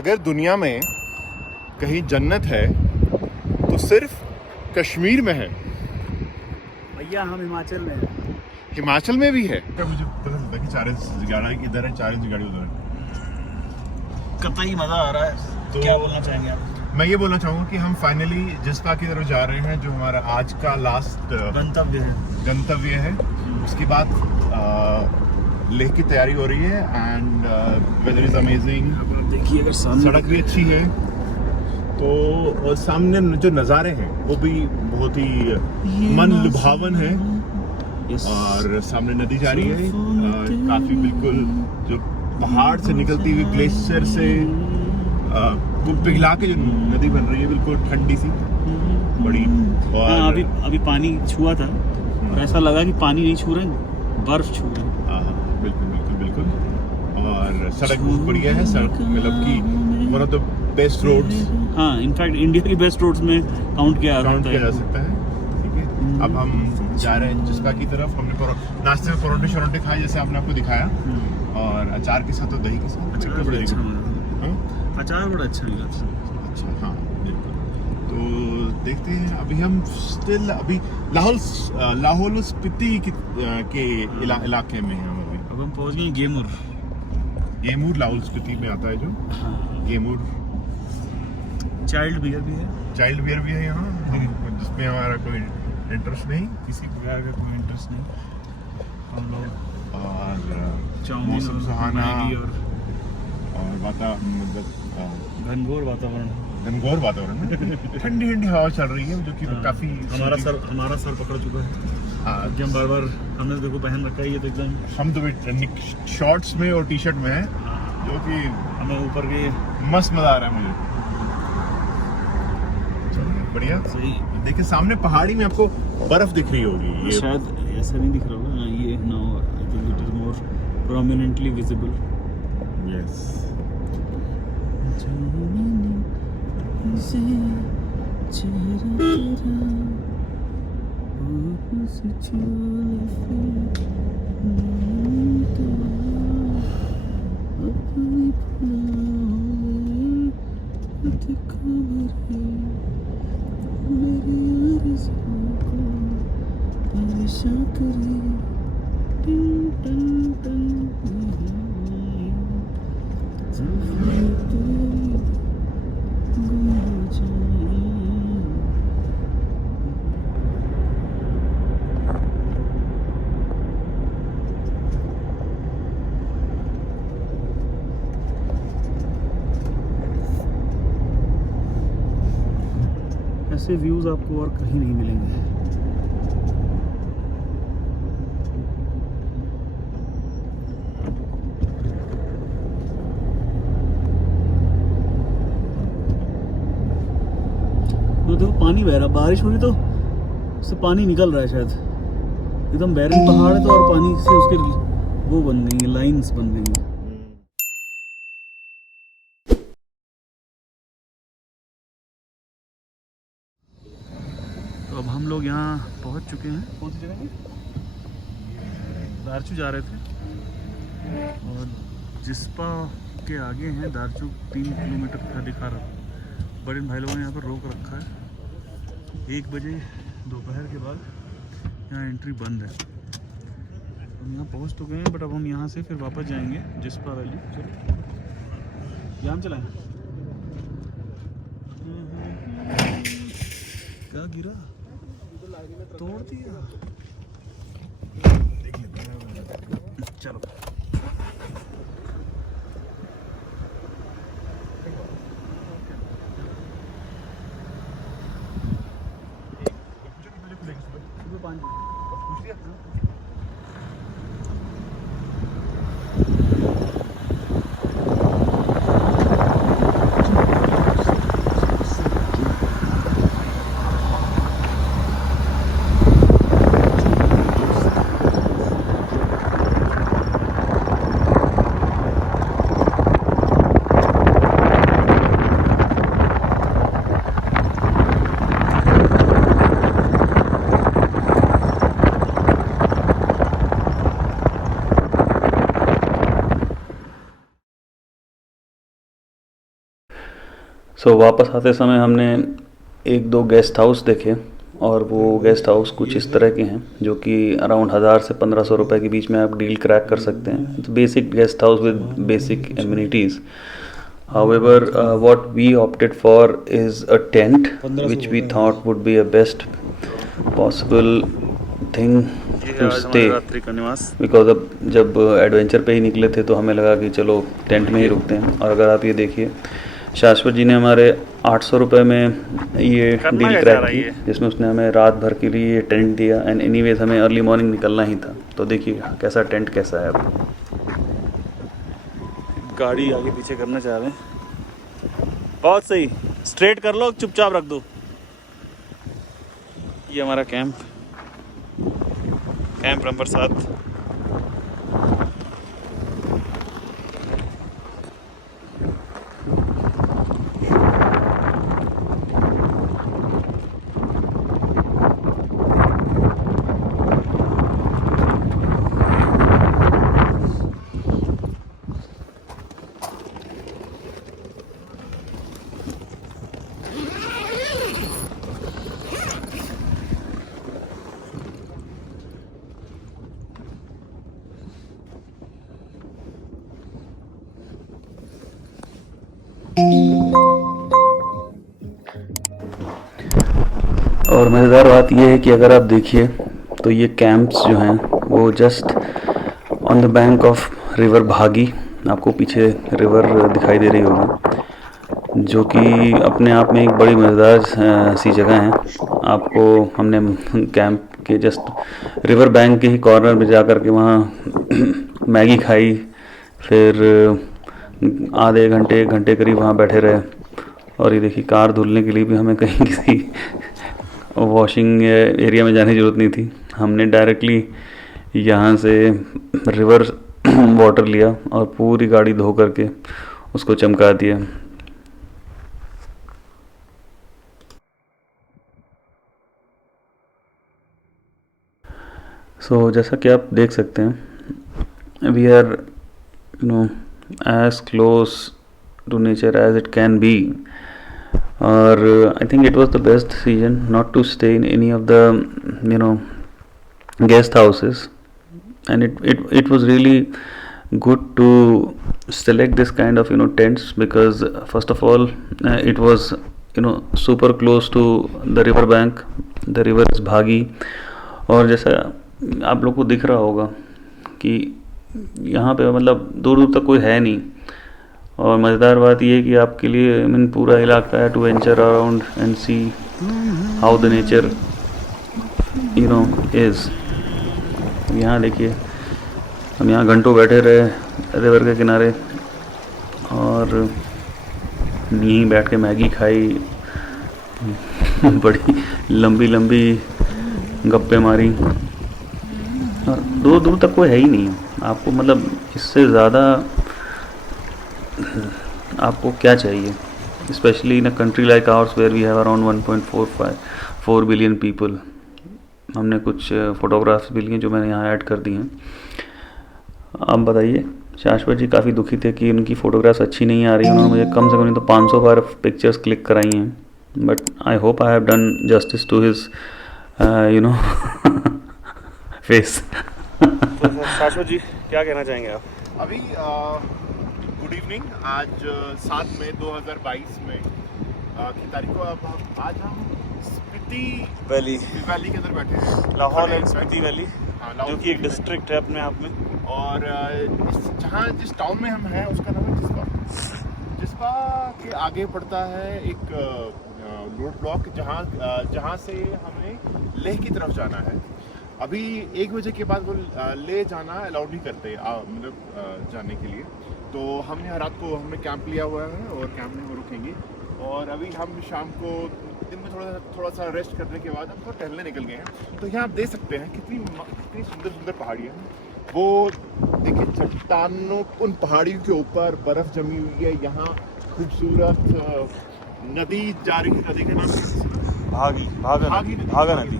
अगर दुनिया में कहीं जन्नत है तो सिर्फ कश्मीर में है। भैया हम हिमाचल में हैं। हिमाचल में भी है। मुझे पता चलता है कि 4 इंच गाड़ी इधर है, 4 इंच गाड़ी उधर है। कतई मजा आ रहा है। तो क्या बोलना चाहेंगे आप? मैं ये बोलना चाहूँगा कि हम फाइनली जिस्पा की तरफ जा रहे हैं, जो हमारा आज का लास्ट गंतव्य है। उसके बाद लेह की तैयारी हो रही है एंड वेदर इज अमेजिंग। देखिए अगर सड़क भी अच्छी है तो, और सामने जो नज़ारे हैं वो भी बहुत ही मन लुभावन है। और सामने नदी जा रही है, काफी बिल्कुल जो पहाड़ से निकलती हुई ग्लेशियर से को पिघला के जो नदी बन रही है, बिल्कुल ठंडी सी बड़ी। और हाँ, अभी पानी छुआ था और ऐसा लगा कि पानी नहीं छू रहे, बर्फ छू रहे। बिल्कुल बिल्कुल बिल्कुल। और सड़क बहुत बढ़िया है। सड़क मतलब कि one of the best roads. हाँ, इनफैक्ट इंडिया की बेस्ट रोड्स में काउंट किया जा सकता है। ठीक है, अब हम जा रहे हैं जिस्पा की तरफ। हमने नाश्ते में परोठे शरोठे खाए, जैसे आपने आपको दिखाया, और अचार के साथ और दही के साथ। अचार बड़ा अच्छा लगा। अच्छा, हाँ बिल्कुल। तो देखते हैं, अभी हम अभी लाहौल स्पीति के इलाके में हैं। अब हम पहुंच गए गेमूर लाहौल स्पीति में आता है जो। हाँ। गेमूर चाइल्ड बियर भी है यहाँ, जिसमें हमारा कोई इंटरेस्ट नहीं, किसी प्रकार का कोई इंटरेस्ट नहीं। हम लोग और मौसम सुहाना और मतलब घनघोर वातावरण ठंडी हवा चल रही है, जो कि काफी हमारा सर पकड़ चुका है। कि हम बार हमने देखो पहन रखा है, ये तो एकदम हम तो शॉर्ट्स में और टी शर्ट में है, जो कि हमें ऊपर के मस्त मजा आ रहा है मुझे। बढ़िया सही। देखिए सामने पहाड़ी में आपको बर्फ दिख रही होगी। ये शायद ऐसा नहीं दिख रहा होगा। ये now I think it is more prominently visible. Yes. ऐसे व्यूज आपको और कहीं नहीं मिलेंगे। तो देखो पानी बह रहा, बारिश हुई तो उससे पानी निकल रहा है शायद। एकदम बैरन पहाड़ है तो, और पानी से उसके वो बन गई है, लाइंस बन गई है। तो अब हम लोग यहाँ पहुँच चुके हैं। कौन सी जगह? दारचू जा रहे थे और जिस्पा के आगे हैं दारचू। 3 किलोमीटर का दिखा रहा। बड़े भाई लोगों ने यहाँ पर रोक रखा है। 1 बजे दोपहर के बाद यहाँ एंट्री बंद है। हम यहाँ पहुँच तो गए हैं, बट अब हम यहाँ से फिर वापस जाएंगे जिस्पा वैली। चलो यहाँ चलाएं। क्या गिरा? तोड़ दिया। चलो सो वापस आते समय हमने एक दो गेस्ट हाउस देखे और वो गेस्ट हाउस कुछ इस तरह के हैं जो कि अराउंड 1000 से 1500 रुपए के बीच में आप डील क्रैक कर सकते हैं. Basic guest house with basic amenities. However, what we opted for is a tent, which we thought would be a best possible thing to stay. रात्रि का निवास. Because अब जब एडवेंचर पे ही निकले थे तो हमें लगा कि चलो टेंट में ही रुकते हैं. और अगर आप ये देखिए, शाश्वत जी ने हमारे 800 रुपये में ये डील क्रैक की, जिसमें उसने हमें रात भर के लिए ये टेंट दिया. एंड एनीवेज हमें अर्ली मॉर्निंग निकलना ही था. तो देखिए कैसा टेंट कैसा है. अब गाड़ी आगे पीछे करना चाह रहे हैं. बहुत सही. स्ट्रेट कर लो, चुपचाप रख दो. ये हमारा कैंप नंबर 7. और मज़ेदार बात यह है कि अगर आप देखिए तो ये कैंप्स जो हैं वो just on the bank of river भागी. आपको पीछे रिवर दिखाई दे रही होगी, जो कि अपने आप में एक बड़ी मज़ेदार सी जगह है. आपको हमने कैंप के जस्ट रिवर बैंक के ही कॉर्नर में जा कर के वहाँ मैगी खाई. फिर आधे घंटे 1 घंटे करीब वहाँ बैठे रहे. और ये देखिए, कार धुलने के लिए भी हमें कहीं किसी वॉशिंग एरिया में जाने की ज़रूरत नहीं थी. हमने डायरेक्टली यहाँ से रिवर वाटर लिया और पूरी गाड़ी धो करके उसको चमका दिया. सो जैसा कि आप देख सकते हैं, we are as close to nature as it can be. Or I think it was the best decision not to stay in any of the guest houses, and it was really good to select this kind of tents, because first of all it was super close to the river bank. The river is Bhagi, और जैसा आप लोग को दिख रहा होगा कि यहाँ पे मतलब दूर दूर तक कोई है नहीं. और मज़ेदार बात यह है कि आपके लिए पूरा इलाका है to venture around and see how the nature is. यहाँ देखिए, हम यहाँ घंटों बैठे रहे रिवर के किनारे और यहीं बैठ के मैगी खाई. बड़ी लंबी लंबी गप्पे मारी. और दूर दूर तक कोई है ही नहीं. आपको मतलब इससे ज़्यादा आपको क्या चाहिए, specially in a country like ours where we have around 1.4 billion people. हमने कुछ फ़ोटोग्राफ्स भी लिए जो मैंने यहाँ ऐड कर दी हैं. आप बताइए, शाश्वत जी काफ़ी दुखी थे कि उनकी फ़ोटोग्राफ्स अच्छी नहीं आ रही. उन्होंने मुझे कम से कम नहीं तो 500 बार पिक्चर्स क्लिक कराई हैं. But I hope I have done justice to his face. Shashwat ji क्या कहना चाहेंगे आप? अभी गुड इवनिंग. आज 7 मई 2022 में की तारीख को आज हम स्पीति वैली के अंदर बैठे हैं. लाहौल एंड स्पीति वैली, जो कि एक स्पीति डिस्ट्रिक्ट है अपने आप में. और जिस टाउन में हम हैं उसका नाम है जिस्पा के आगे पड़ता है एक रोड ब्लॉक, जहाँ से हमें लेह की तरफ जाना है. अभी 1 बजे के बाद वो ले जाना अलाउड नहीं करते मतलब जाने के लिए. तो हमने यहाँ रात को हमने कैंप लिया हुआ है और कैंप में हम रुकेंगे. और अभी हम शाम को दिन में थोड़ा सा रेस्ट करने के बाद हम थोड़ा टहलने निकल गए हैं. तो यहाँ आप देख सकते हैं कितनी सुंदर पहाड़ियाँ हैं. वो देखिए, चट्टानों उन पहाड़ियों के ऊपर बर्फ़ जमी हुई है. यहाँ खूबसूरत नदी जा रही है. नदी का नाम भागा नदी.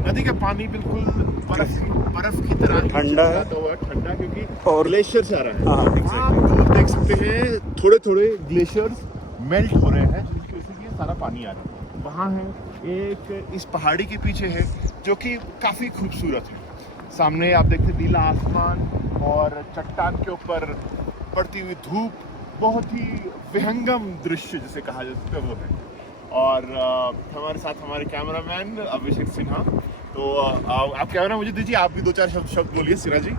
नदी का पानी बिल्कुल बर्फ की तरह ठंडा है, क्योंकि और ग्लेशियर से आ रहा है. हाँ, आप दूर देख सकते हैं थोड़े ग्लेशियर्स मेल्ट हो रहे हैं, जिसकी वजह से ये सारा पानी आ रहा है। वहाँ है एक इस पहाड़ी के पीछे है जो कि काफ़ी खूबसूरत है। सामने आप देखते नीला आसमान और चट्टान के ऊपर पड़ती हुई धूप, बहुत ही विहंगम दृश्य जिसे कहा जा सकता है वो है। और हमारे साथ हमारे कैमरामैन अभिषेक सिन्हा। तो आप कैमरा मुझे दीजिए, आप भी 2-4 शब्द बोलिए सिन्हा जी।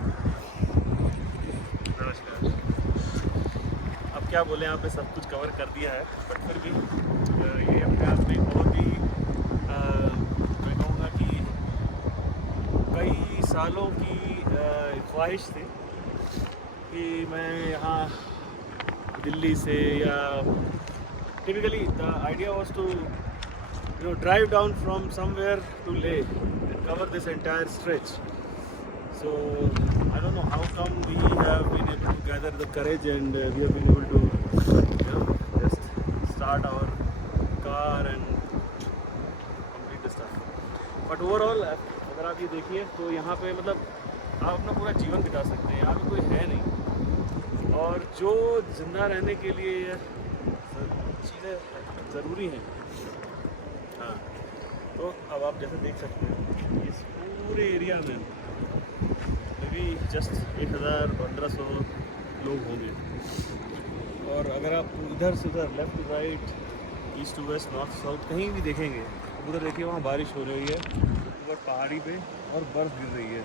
नमस्कार। अब क्या बोले, आपने सब कुछ कवर कर दिया है, बट फिर भी ये अपने आप में बहुत ही मैं कहूँगा कि कई सालों की ख्वाहिश थी कि मैं यहाँ दिल्ली से, या typically the idea was to drive down from somewhere to Leh and cover this entire stretch. So I don't know how come we have been able to gather the courage and we have been able to just start our car and complete the stuff. But overall अगर आप ये देखिए तो यहाँ पे मतलब आप अपना पूरा जीवन बिता सकते हैं, यहाँ पे कोई है नहीं, और जो जिंदा रहने के लिए ये चीज़ें ज़रूरी हैं। हाँ, तो अब आप जैसे देख सकते हैं इस पूरे एरिया में भी जस्ट 1000-1500 लोग होंगे, और अगर आप इधर से उधर, left to right, east to west, north south कहीं भी देखेंगे तो उधर देखिए वहाँ बारिश हो रही है ऊपर पहाड़ी पे और बर्फ़ गिर रही है।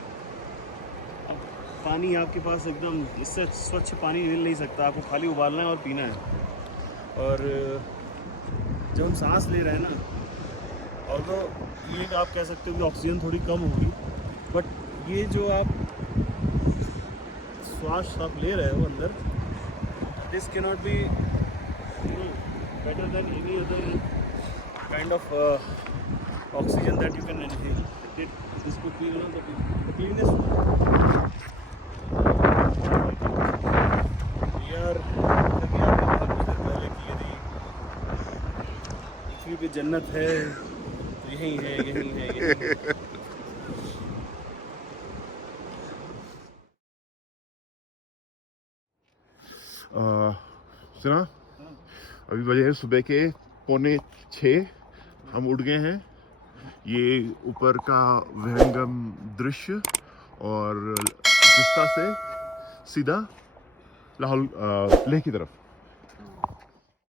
अब पानी आपके पास एकदम इससे स्वच्छ पानी मिल नहीं सकता, आपको खाली उबालना है और पीना है। और जब हम सांस ले रहे हैं ना, और तो ये आप कह सकते हो कि ऑक्सीजन थोड़ी कम होगी, बट ये जो आप श्वास आप ले रहे हो अंदर, this can not be better than any other kind of oxygen that you can inhale. This could be the cleanest यार. कभी आपने बहुत कुछ देर पहले की यदि पृथ्वी पे जन्नत है तो यही है, यही है, यही है. सुना, अभी बजे है सुबह के 5:45, हम उठ गए हैं। ये ऊपर का विहंगम दृश्य और जिस्ता से सीधा लाहौल लेह की तरफ।